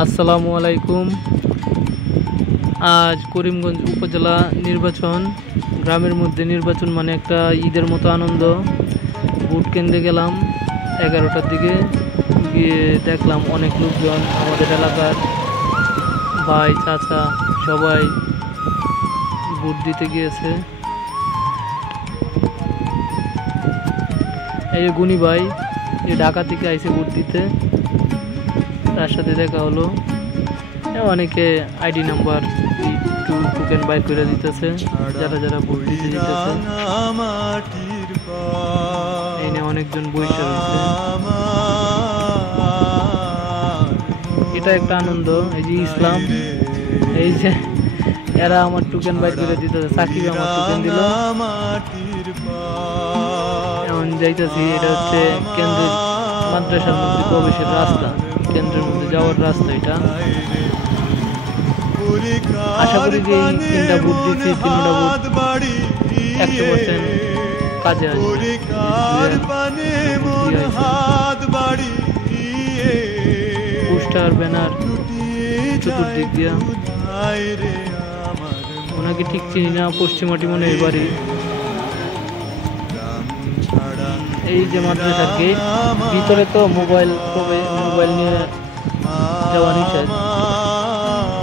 আসসালামু আলাইকুম। আজ করিমগঞ্জ উপজেলা নির্বাচন, গ্রামের মধ্যে নির্বাচন মানে একটা ঈদের মতো আনন্দ। ভোট কেন্দ্রে গেলাম 11টার দিকে, গিয়ে দেখলাম অনেক লোকজন, আমাদের এলাকার ভাই চাচা সবাই ভোট দিতে গিয়েছে। এই গুনি ভাই ঢাকা থেকে আইসে ভোট দিতে, তার সাথে দেখা হলো। অনেকে আইডি নাম্বার টোকেন বাইর করে দিতেছে, যারা যারা ভোট দিতে দিতেছে। এই নিয়ে অনেকজন বসে রয়েছে, এটা একটা আনন্দ। এই যে ইসলাম, এই যে এরা আমার টোকেন বাইর করে দিতেছে, সাকিব আমার টোকেন দিল। এমন যাইতেছি, এটা হচ্ছে কেন্দ্রের মাদ্রাসার মধ্যে প্রবেশের রাস্তা, কেন্দ্রের মধ্যে যাওয়ার রাস্তা। এটা আশা করি যে এই 3টা ভোট দিচ্ছি, 3টা ভোট 100% কাজে আসবে। পোস্টার ব্যানার চতুর্দিক দিয়া। ওনাকে ঠিক চিনি না, পশ্চিমাটি মনে হয় বাড়ি। এই যে মাদ্রাসার গেট, ভিতরে তো মোবাইল নিয়ে যাওয়া নিষেধ।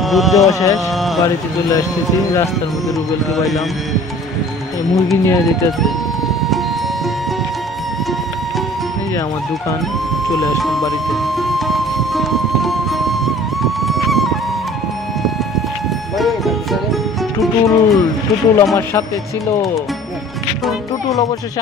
ভোট দেওয়া শেষ, বাড়িতে চলে আসতেছি। রাস্তার মধ্যে রুবেলকে পাইলাম, মুরগি নিয়ে যেতেছে। এই যে আমার দোকান, চলে আসলাম বাড়িতে। টুটুল আমার সাথে ছিল। টুটুল অবশেষে